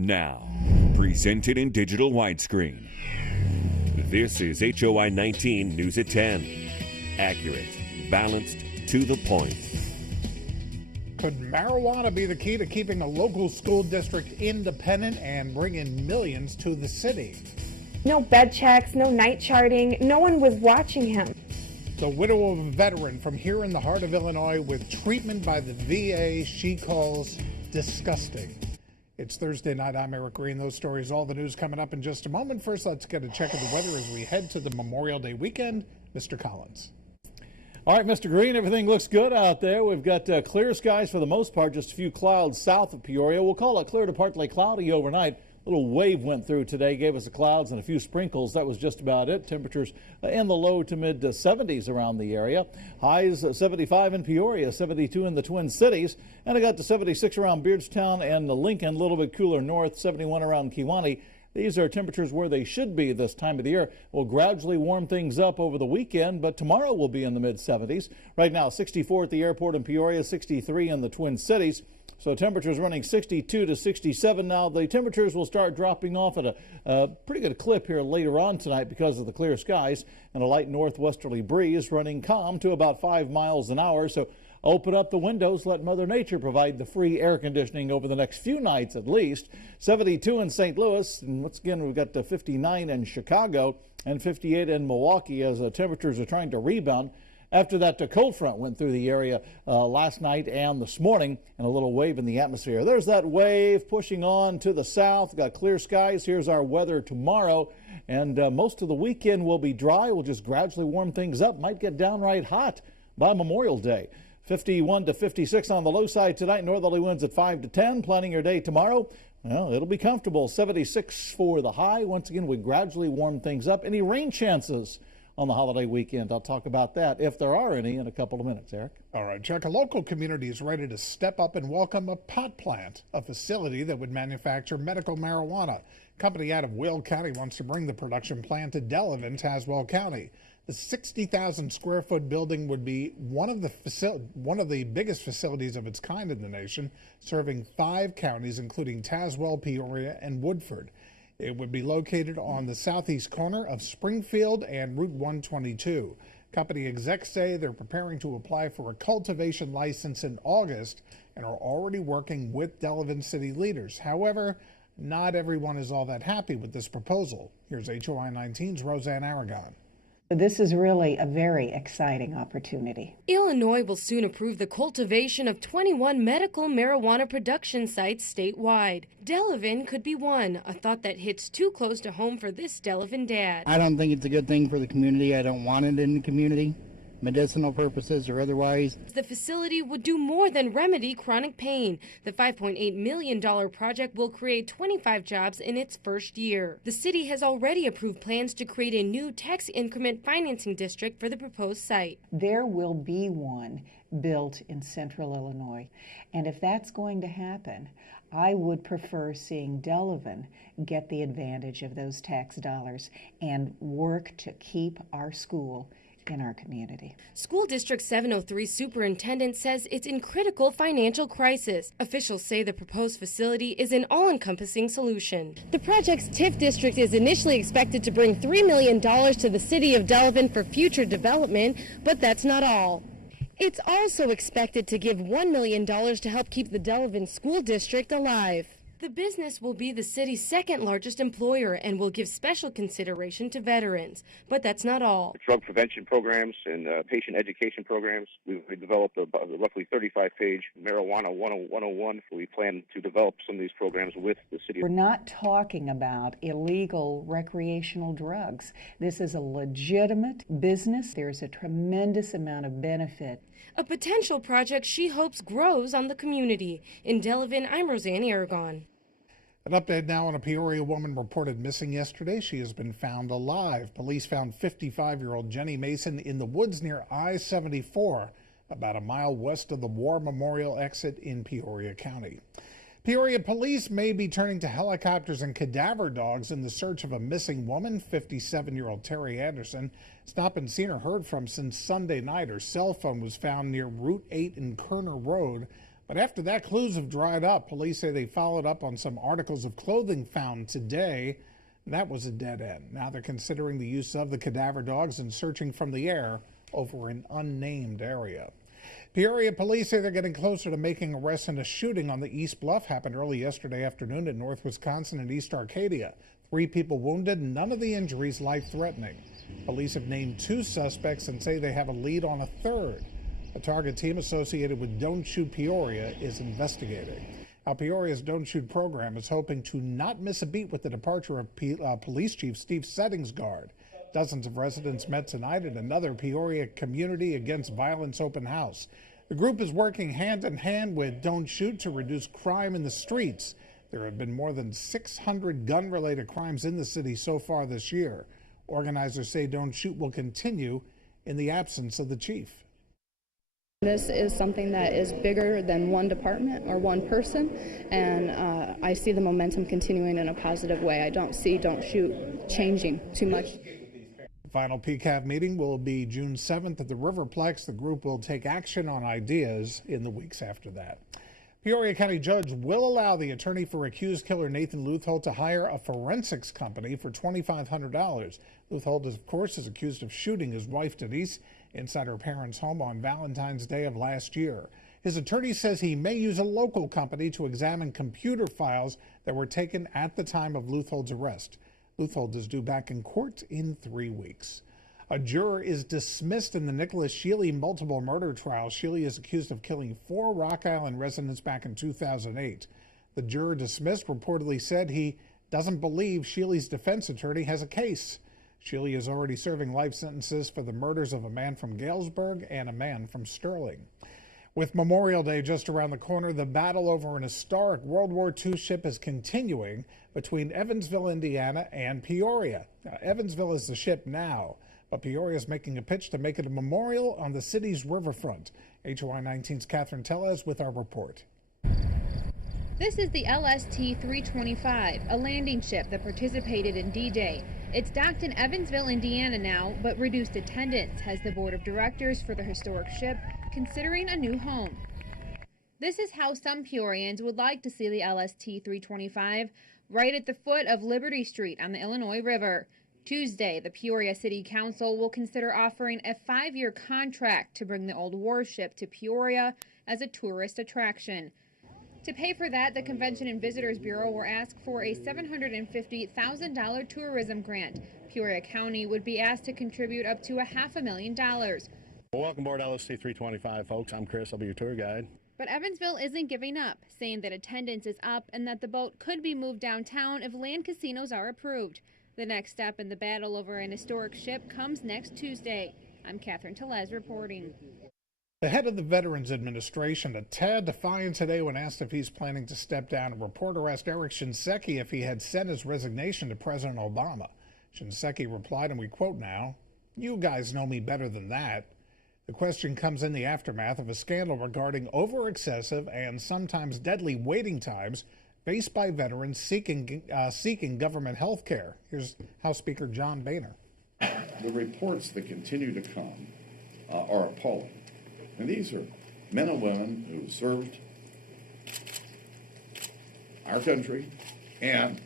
Now, presented in digital widescreen. This is HOI 19 News at 10. Accurate, balanced, to the point. Could marijuana be the key to keeping a local school district independent and bring in millions to the city? No bed checks, no night charting. No one was watching him. The widow of a veteran from here in the heart of Illinois with treatment by the VA she calls disgusting. It's Thursday night. I'm Eric Greene. Those stories, all the news coming up in just a moment. First, let's get a check of the weather as we head to the Memorial Day weekend. Mr. Collins. All right, Mr. Greene, everything looks good out there. We've got clear skies for the most part, just a few clouds south of Peoria. We'll call it clear to partly cloudy overnight. A little wave went through today, gave us the clouds and a few sprinkles. That was just about it. Temperatures in the low to mid 70s around the area. Highs 75 in Peoria, 72 in the Twin Cities, and I got to 76 around Beardstown and Lincoln, a little bit cooler north, 71 around Kewanee. These are temperatures where they should be this time of the year. We'll gradually warm things up over the weekend, but tomorrow will be in the mid 70s. Right now, 64 at the airport in Peoria, 63 in the Twin Cities. So temperatures running 62 to 67 now. The temperatures will start dropping off at a pretty good clip here later on tonight because of the clear skies and a light northwesterly breeze running calm to about 5 miles an hour. So open up the windows, let Mother Nature provide the free air conditioning over the next few nights at least. 72 in St. Louis, and once again we've got 59 in Chicago and 58 in Milwaukee as temperatures are trying to rebound after that cold front went through the area last night and this morning, and a little wave in the atmosphere. There's that wave pushing on to the south. Got clear skies. Here's our weather tomorrow, and most of the weekend will be dry. We'll just gradually warm things up. Might get downright hot by Memorial Day. 51 to 56 on the low side tonight. Northerly winds at 5 to 10. Planning your day tomorrow. Well, it'll be comfortable. 76 for the high. Once again, we gradually warm things up. Any rain chances on the holiday weekend? I'll talk about that, if there are any, in a couple of minutes, Eric. All right, Chuck. A local community is ready to step up and welcome a pot plant, a facility that would manufacture medical marijuana. A company out of Will County wants to bring the production plant to Delavan, Tazewell County. The 60,000 square foot building would be one of the biggest facilities of its kind in the nation, serving 5 counties, including Tazewell, Peoria, and Woodford. It would be located on the southeast corner of Springfield and Route 122. Company execs say they're preparing to apply for a cultivation license in August and are already working with Delavan city leaders. However, not everyone is all that happy with this proposal. Here's HOI 19's Roseanne Aragon. This is really a very exciting opportunity. Illinois will soon approve the cultivation of 21 medical marijuana production sites statewide. Delavan could be one, a thought that hits too close to home for this Delavan dad. I don't think it's a good thing for the community. I don't want it in the community, medicinal purposes or otherwise. The facility would do more than remedy chronic pain. The $5.8 million project will create 25 jobs in its first year. The city has already approved plans to create a new tax increment financing district for the proposed site. There will be one built in central Illinois, and if that's going to happen, I would prefer seeing Delavan get the advantage of those tax dollars and work to keep our school in our community. School District 703 superintendent says it's in critical financial crisis. Officials say the proposed facility is an all-encompassing solution. The project's TIF district is initially expected to bring $3 million to the city of Delavan for future development, but that's not all. It's also expected to give $1 million to help keep the Delavan School District alive. The business will be the city's second largest employer and will give special consideration to veterans. But that's not all. Drug prevention programs and patient education programs. We've developed a roughly 35-page marijuana 101. We plan to develop some of these programs with the city. We're not talking about illegal recreational drugs. This is a legitimate business. There's a tremendous amount of benefit. A potential project she hopes grows on the community. In Delavan, I'm Roseanne Aragon. An update now on a Peoria woman reported missing yesterday. She has been found alive. Police found 55-year-old Jenny Mason in the woods near I-74, about a mile west of the War Memorial exit in Peoria County. Peoria police may be turning to helicopters and cadaver dogs in the search of a missing woman. 57-year-old Terry Anderson has not been seen or heard from since Sunday night. Her cell phone was found near Route 8 and Kerner Road But after that, clues have dried up. Police say they followed up on some articles of clothing found today. That was a dead end. Now they're considering the use of the cadaver dogs and searching from the air over an unnamed area. Peoria police say they're getting closer to making arrests in a shooting on the East Bluff. Happened early yesterday afternoon in North Wisconsin and East Arcadia. 3 people wounded, none of the injuries life-threatening. Police have named 2 suspects and say they have a lead on a third. A target team associated with Don't Shoot Peoria is investigating. Now, Peoria's Don't Shoot program is hoping to not miss a beat with the departure of Police Chief Steve Settingsgard. Dozens of residents met tonight at another Peoria Community Against Violence open house. The group is working hand in hand with Don't Shoot to reduce crime in the streets. There have been more than 600 gun-related crimes in the city so far this year. Organizers say Don't Shoot will continue in the absence of the chief. This is something that is bigger than one department or one person, and I see the momentum continuing in a positive way. I don't see Don't Shoot changing too much. The final PCAV meeting will be June 7th at the Riverplex. The group will take action on ideas in the weeks after that. Peoria County judge will allow the attorney for accused killer Nathan Leuthold to hire a forensics company for $2,500. Leuthold, of course, is accused of shooting his wife Denise inside her parents' home on Valentine's Day of last year. His attorney says he may use a local company to examine computer files that were taken at the time of Leuthold's arrest. Leuthold is due back in court in 3 weeks. A juror is dismissed in the Nicholas Shealy multiple murder trial. Shealy is accused of killing 4 Rock Island residents back in 2008. The juror dismissed reportedly said he doesn't believe Shealy's defense attorney has a case. Shealy is already serving life sentences for the murders of a man from Galesburg and a man from Sterling. With Memorial Day just around the corner, the battle over an historic World War II ship is continuing between Evansville, Indiana, and Peoria. Now, Evansville is the ship now, but Peoria is making a pitch to make it a memorial on the city's riverfront. HOI 19's Catherine Tellez with our report. This is the LST-325, a landing ship that participated in D-Day. It's docked in Evansville, Indiana now, but reduced attendance has the board of directors for the historic ship considering a new home. This is how some Peorians would like to see the LST-325, right at the foot of Liberty Street on the Illinois River. Tuesday, the Peoria City Council will consider offering a 5-year contract to bring the old warship to Peoria as a tourist attraction. To pay for that, the Convention and Visitors Bureau will ask for a $750,000 tourism grant. Peoria County would be asked to contribute up to $500,000. Well, welcome aboard LST-325, folks. I'm Chris. I'll be your tour guide. But Evansville isn't giving up, saying that attendance is up and that the boat could be moved downtown if land casinos are approved. The next step in the battle over an historic ship comes next Tuesday. I'm Catherine Tellez reporting. The head of the Veterans Administration, a tad defiant today when asked if he's planning to step down. A reporter asked Eric Shinseki if he had sent his resignation to President Obama. Shinseki replied, and we quote now, "You guys know me better than that." The question comes in the aftermath of a scandal regarding over-excessive and sometimes deadly waiting times faced by veterans seeking government health care. Here's House Speaker John Boehner. The reports that continue to come are appalling. And these are men and women who served our country, and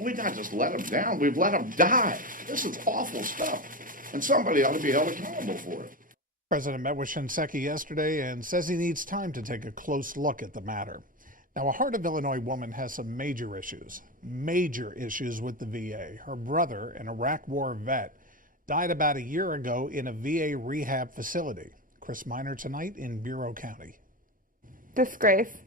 we not just let them down, we've let them die. This is awful stuff, and somebody ought to be held accountable for it. The president met with Shinseki yesterday and says he needs time to take a close look at the matter. Now, a Heart of Illinois woman has some major issues with the VA. Her brother, an Iraq War vet, died about a year ago in a VA rehab facility. Chris Miner tonight in Bureau County. Disgrace.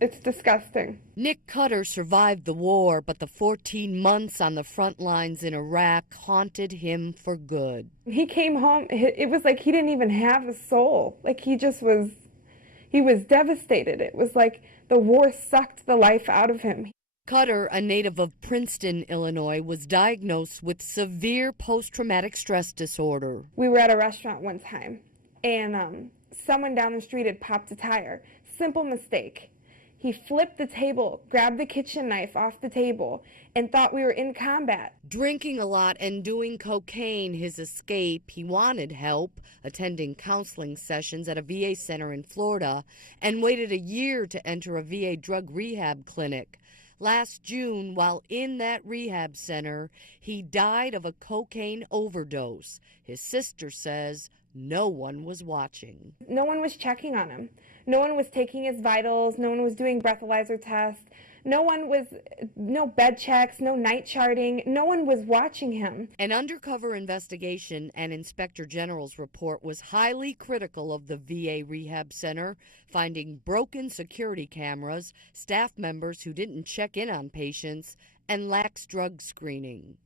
It's disgusting. Nick Cutter survived the war, but the 14 months on the front lines in Iraq haunted him for good. He came home, it was like he didn't even have a soul. Like he was devastated. It was like the war sucked the life out of him. Cutter, a native of Princeton, Illinois, was diagnosed with severe post-traumatic stress disorder. We were at a restaurant one time, and someone down the street had popped a tire. Simple mistake. He flipped the table, grabbed the kitchen knife off the table, and thought we were in combat. Drinking a lot and doing cocaine his escape, he wanted help, attending counseling sessions at a VA center in Florida, and waited a year to enter a VA drug rehab clinic. Last June, while in that rehab center, he died of a cocaine overdose. His sister says no one was watching. No one was checking on him. No one was taking his vitals. No one was doing breathalyzer tests. No bed checks, no night charting. No one was watching him. An undercover investigation and Inspector General's report was highly critical of the VA rehab center, finding broken security cameras, staff members who didn't check in on patients, and lax drug screening.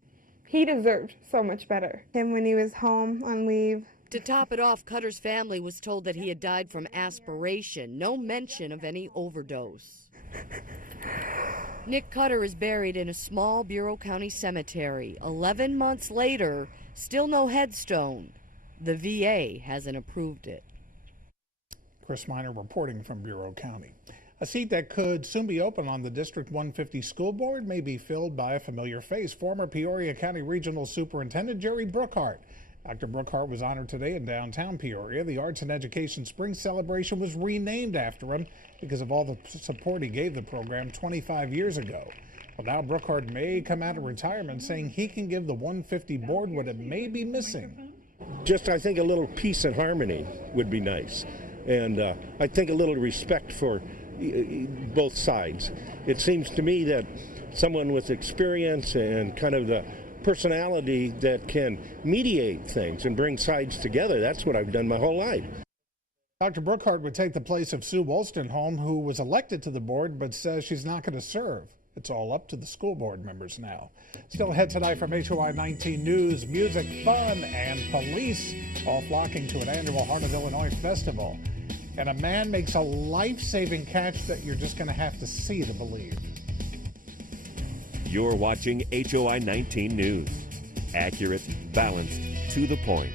He deserved so much better. Him when he was home on leave. To top it off, Cutter's family was told that he had died from aspiration, no mention of any overdose. Nick Cutter is buried in a small Bureau County cemetery. 11 months later, still no headstone. The VA hasn't approved it. Chris Miner reporting from Bureau County. A seat that could soon be open on the District 150 school board may be filled by a familiar face, former Peoria County Regional Superintendent Jerry Brookhart. Dr. Brookhart was honored today in downtown Peoria. The Arts and Education Spring Celebration was renamed after him because of all the support he gave the program 25 years ago. Well, now Brookhart may come out of retirement saying he can give the 150 board what it may be missing. Just, I think, a little peace and harmony would be nice. And I think a little respect for both sides. It seems to me that someone with experience and kind of the personality that can mediate things and bring sides together, that's what I've done my whole life. Dr. Brookhart would take the place of Sue Wolstenholme, who was elected to the board but says she's not going to serve. It's all up to the school board members now. Still ahead tonight from HOI 19 News, music, fun, and police all flocking to an annual Heart of Illinois festival. And a man makes a life-saving catch that you're just going to have to see to believe. You're watching HOI 19 News. Accurate, balanced, to the point.